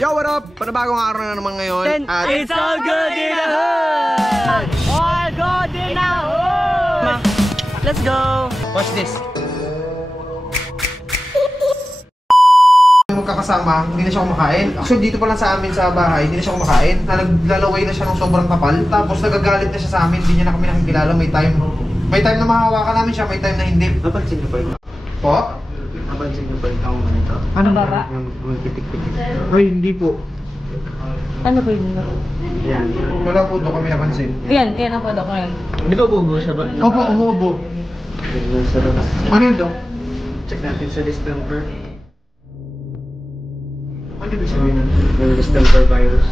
Yo, what up? Panibagong araw na naman ngayon. At it's all good in the hood! All good in the hood! Let's go! Watch this. Magkakasama, hindi na siya kumakain. Actually, dito pa lang sa amin sa bahay, hindi na siya kumakain. Naglalaway na siya ng sobrang kapal. Tapos nagagalit na siya sa amin, hindi niya na kami nakikilala. May time na mahawakan namin siya, may time na hindi. Napansin niyo ba ito? Po? Napansin niyo ba itong ganito? Ano ba? Yung pitik-pitik. Ay, hindi po. Ano ba yun? Yan. Wala po doon kami napansin. Yan ang pwede ko yan. Di ba bubo siya ba? Opo, umuubo. Tignan sa labas. Ano yun doon? Check natin sa distemper. Ano ba sabihin nun? Yung distemper virus.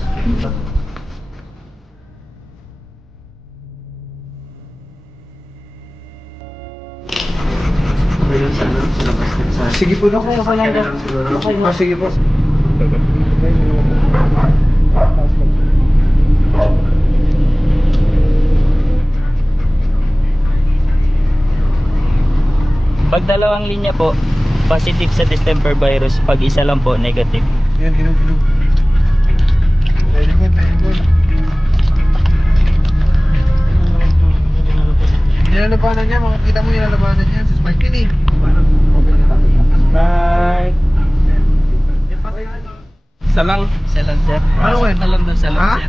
Ayun sa ano? Sa labas din sa... Sige po na. Sige po. Pag dalawang linya po, positive sa distemper virus. Pag isa lang po, negative. Yan, hinog. Very good. Nilalabanan niya, makikita mo nilalabanan niya sa Spike yun eh. Bye! Salang sir. Ano yun? Salang doon, salang Ha? sir.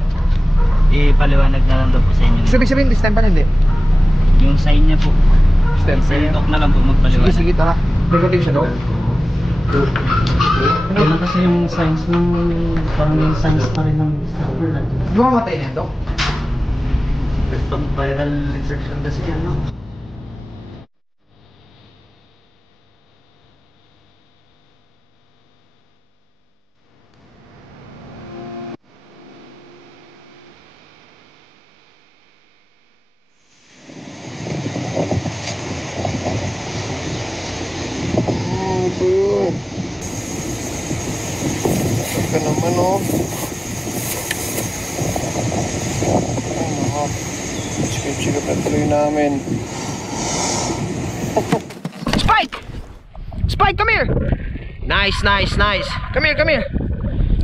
Ipaliwanag na lang daw po sa inyo. Sabihin, distemper hindi. Yung sign niya po. Distemper. Sintok na lang po magpaliwanag. Sige, tara. Negative siya daw. Ano kasi yung science ng... Parang yung science pa rin ng distemper. Di ba mamatay na ito? Pag viral infection kasi yan, no? Ka naman oh. Chika pa tuloy namin. Spike, come here. Nice. Come here.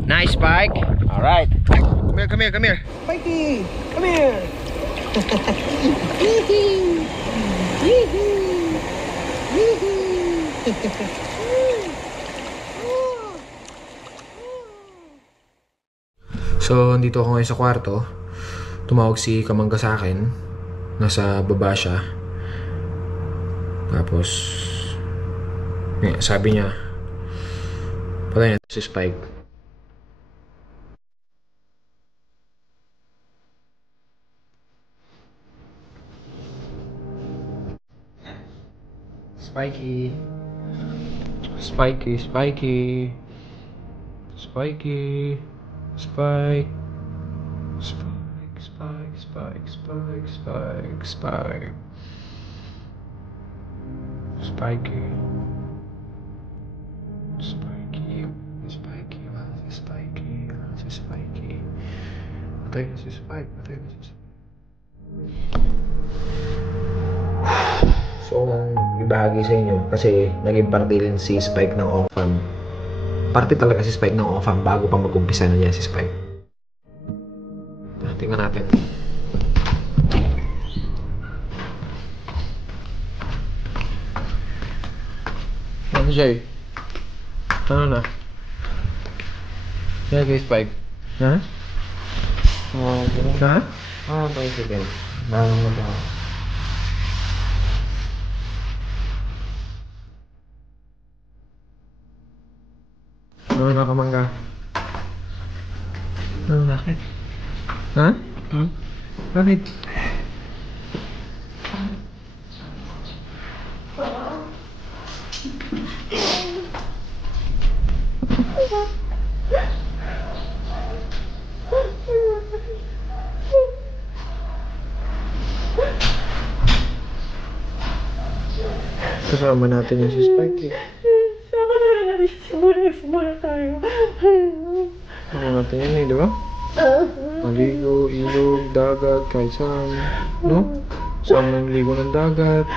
Nice, Spike. All right. Come here. Spikey, come here. So, dito ako ngayon sa kwarto. Tumawag si Kamangga sa akin. Nasa baba siya. Tapos, sabi niya, patay na si Spike. Spikey. Spike. Patay na si Spike. So, ibahagi sa inyo kasi naging parte din si Spike ng OFAM. Parte talaga si Spike ng OFAM bago pa mag-umpisa na niya si Spike. Tingnan natin. Ano siya eh? Ano na? Yan kay Spike. Ha? Ha? Sige. Bago mo daw. Ano na, Kamangga? Ano, bakit? Ha? Bakit? Kasama natin yung si Spike eh. Muna tayo. Kasama natin yun eh, di ba? Maligo, ilog, dagat, kahit saan. No? Saan nang ligo ng dagat.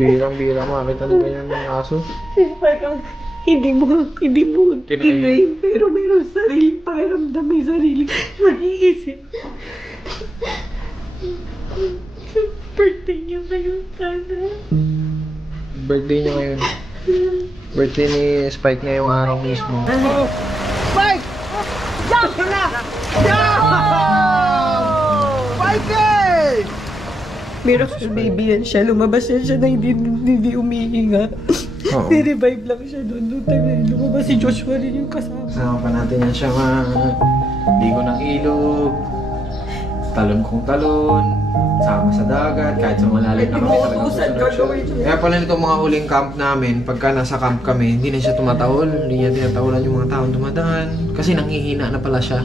Birang-bira makakita ng ganyan ng aso. Parang hindi mo tinay, pero meron sarili. pakiramdam may sarili mag-iisip. Birthday niya ngayon sana. Birthday niya ngayon. Birthday ni Spike ngayong araw mismo. Spike! Jump na! Jump! Spike! Miracle baby yan siya. Lumabas yan siya na hindi umihinga. Oo. Ni-revive lang siya doon. Doon tayo lumabas si Joshua rin yung kasama. Kasama pa natin yan siya ligo ng ilog, talon kung talon, sama sa dagat, kahit sa malalim na kami talagang susunod siya. Kaya pala nitong mga huling camp namin, pagka nasa camp kami, hindi na siya tumatahol, hindi niya tinatahulan yung mga taong dumadaan. Kasi nanghihina na pala siya.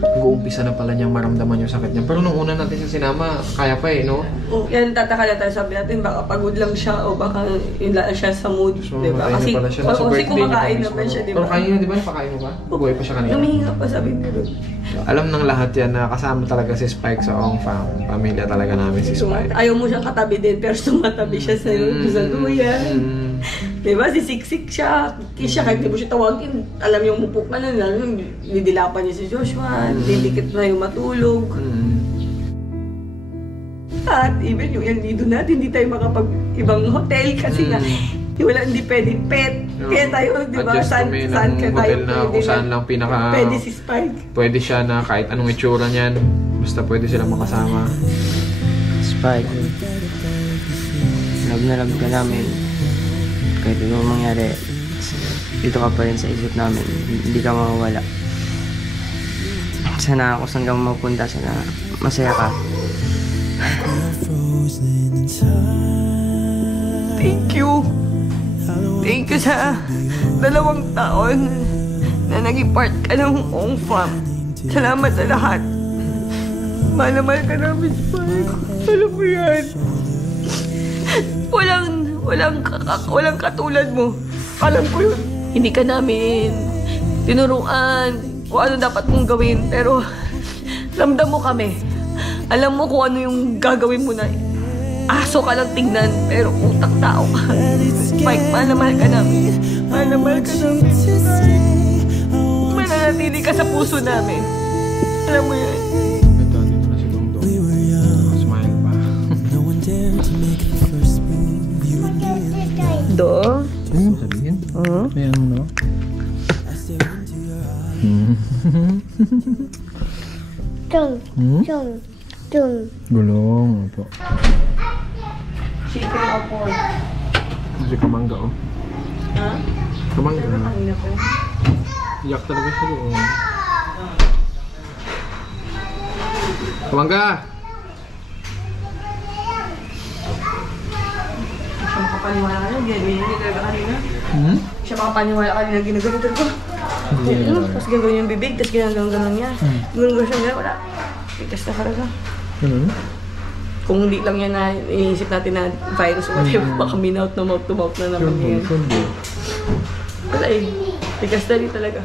Nag-uumpisa na pala niyang maramdaman yung sakit niya. Pero nung una natin siya sinama, kaya pa eh, no? Yan, tataka na tayo. Sabi natin, baka pagod lang siya o baka yun lang siya sa mood. So, Diba? kasi, na pala siya. Nasa birthday niya kumakain pa naman mismo. siya, diba? Pero kain niya, di ba? Napakain mo ba? Buhay pa siya kanina. Lumihinga pa, sabi niya doon. Alam ng lahat yan na kasama talaga si Spike sa Ong Fam. Pamilya talaga namin si Spike. Ayaw mo siyang katabi din, pero sumatabi siya sa'yo. Sa duyan. Diba? Sisiksik siya. Kisya, kahit di mo siya tawagin. Alam yung mupo ka na, didilapan niya si Joshua. Didikit na yung matulog. At even yung El Nido natin, hindi tayo makapag-ibang hotel kasi nga, wala, hindi pwedeng pet. Kaya tayo, di ba, Adjust saan kami ka ng tayo hotel na pwede kung saan lang pinaka... Pwede si Spike. Pwede siya na kahit anong itsura niyan. Basta pwede sila makasama. Spike. Love na love ka namin. Kahit anong mangyari, dito ka pa rin sa isip namin. Hindi ka mawawala. Sana ako saan ka mapunta, sana masaya ka. Thank you. Thank you sa 2 taon na naging part ka ng Ong Fam. Salamat sa lahat. Mahal na mahal ka namin, Spike. Alam mo yan. Walang katulad mo. Alam ko yun. Hindi ka namin tinuruan kung ano dapat mong gawin. Pero ramdam mo kami. Alam mo kung ano yung gagawin mo na. Aso ka lang tingnan, pero utang tao ka. Spike, mahal na mahal ka namin. Mahal na mahal ka namin, Spike. Mananatili ka sa puso namin. Alam mo yan. Ito, dito na si Dongdong. Smile pa. Do? Ano mo sabihin? Ayan mo, no? Gulong, ito. Chicken or pork? Kasi kamangga, oh. Ha? Kamangga. Kanina ko. Iyak talaga siya doon. Kamangga! Siya makapaniwala ka na. Ginagawin niya talaga kanina. Siya makapaniwala kanina. Ginagamitan ko. Tapos gagawin yung bibig. Tapos ginagawin niya. Gagawin siya niya. Wala. Tigas na talaga. Kung hindi lang yan na iniisip natin na virus o whatever, baka minout na mouth to mouth na naman yan. Wala eh. Tigas na rin talaga.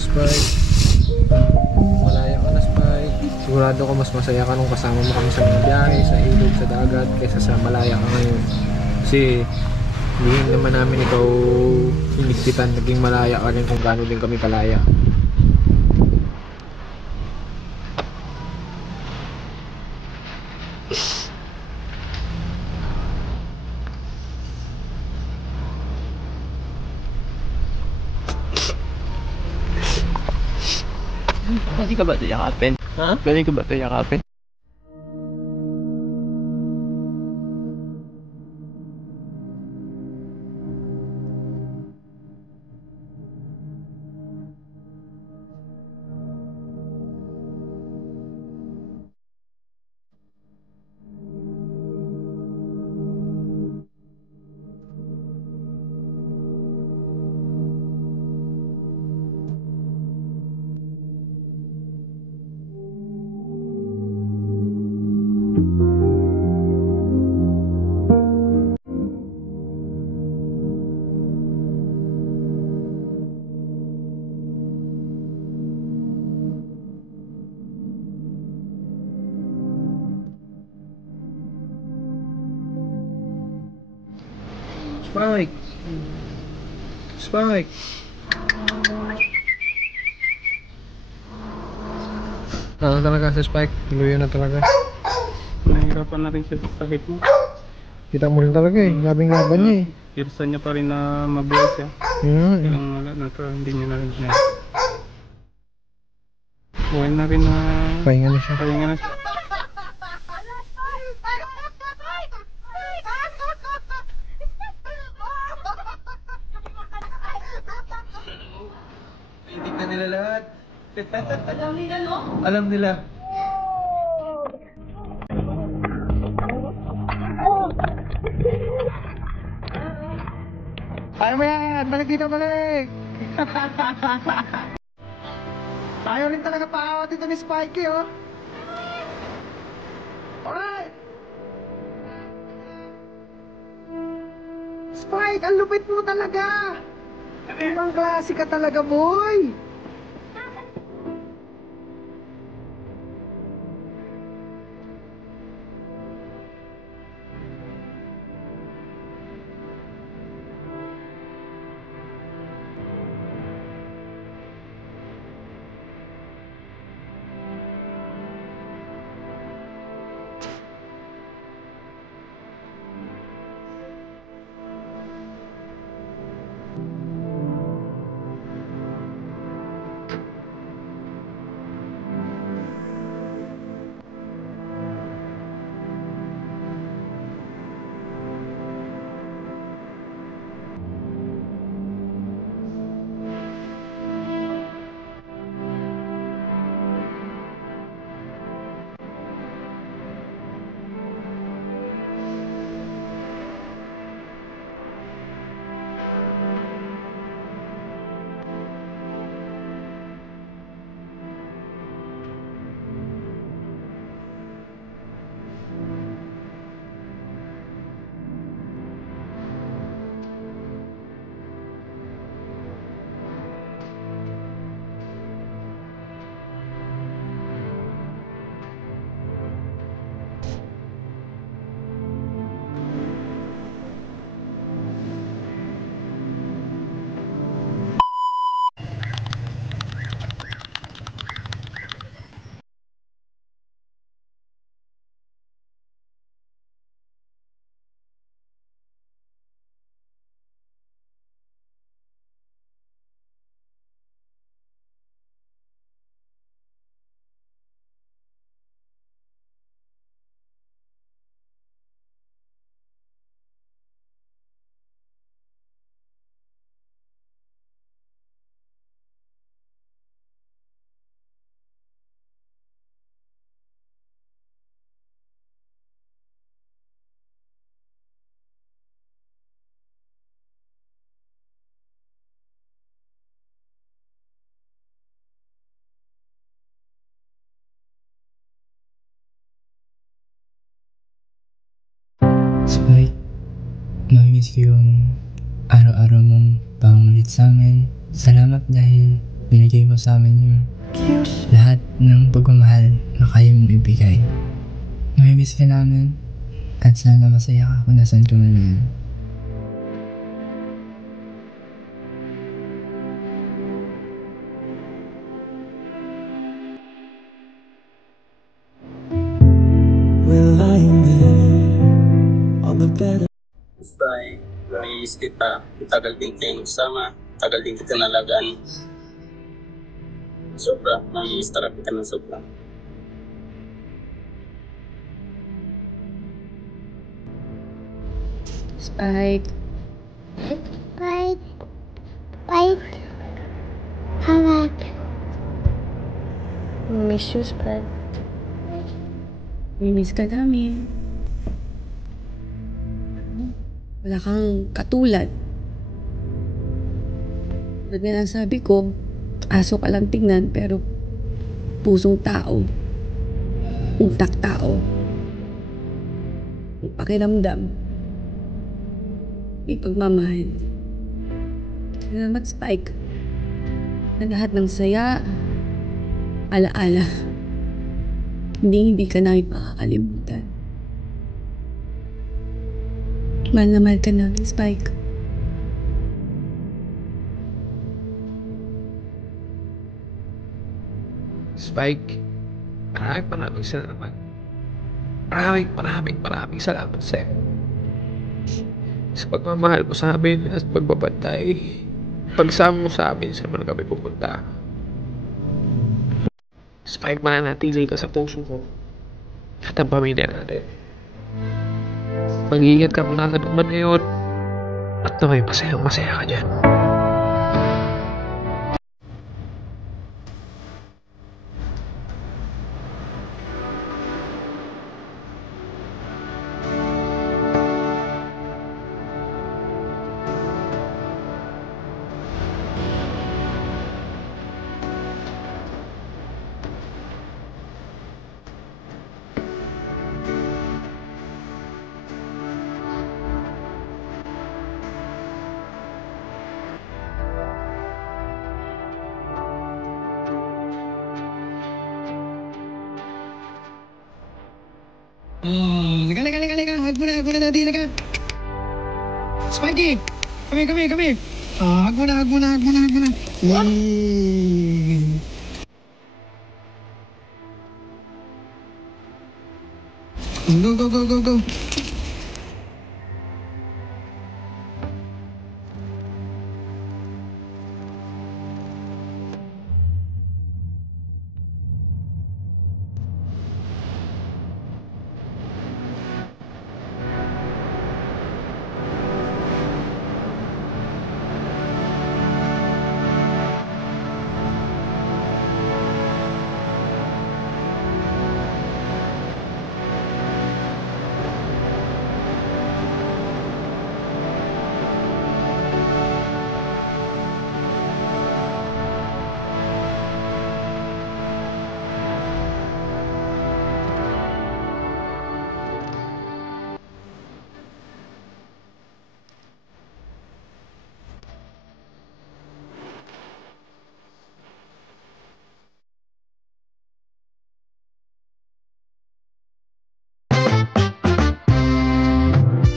Spike. Malaya ka na, Spike. Sigurado ko mas masaya ka nung kasama mo kami sa mga biyahe, sa ilog, sa dagat, kaysa sa malaya ka ngayon. Kasi hindi naman namin ikaw iniktitan, naging malaya ka rin kung gaano din kami kalaya. Pwede ka ba ito yakapin? Ha? Pwede ka ba ito yakapin? Spike! Spike! Ano talaga si Spike? Luyo na talaga. Nahihirapan na rin siya sa sakit mo. Kita mo rin talaga eh. Labing-laban niya eh. Irsa niya pa rin na mabuhay siya. Yun eh. Kailang wala na ito, hindi niya na rin siya. Buhay na rin na... Pahinga na siya. Pahinga na siya. Tingnan nila lahat. Alam nila, no? Alam nila. Ayaw mo yan! Balik dito, balik! Ayaw rin talaga paawat dito ni Spikey, oh! Alright! Spike, ang lupit mo talaga! Ibang klase ka talaga, boy! Spike, mamimiss ko yung araw-araw mong pangulit sa amin. Salamat dahil binigay mo sa amin yung lahat ng pagmamahal na kaya mong ibigay. Mamimiss ka namin at sana masaya ka kung nasan ka man ngayon. Bye. Nais kita. Tagal din tayong sama. Tagal din kita nalagaan. Sobra. Nais talaga kita ng sobra. Spike. Spike. Spike. Hawak. Miss you, Spike. Miss ka namin. Wala kang katulad. Tulad nga lang sabi ko, aso ka lang tingnan pero pusong tao. Utak tao. May pakiramdam. May pagmamahal. Salamat, Spike. Na lahat ng saya, alaala. Hindi ka namin makakalimutan. Mahal na mahal ka namin, Spike. Spike, maraming salamat. Maraming salamat sa'yo. Sa pagmamahal mo sa amin at pagbabantay. Pagsama mo sa amin sa mga kami pupunta. Spike, mananatili ka sa puso ko. At ang pamilya natin. Mag-iingat ka muna sa naman ngayon. At naway masaya ka dyan. Lika. Hag mo na dati, lika. Spikey! Come here. Hag mo na. Yay! Go.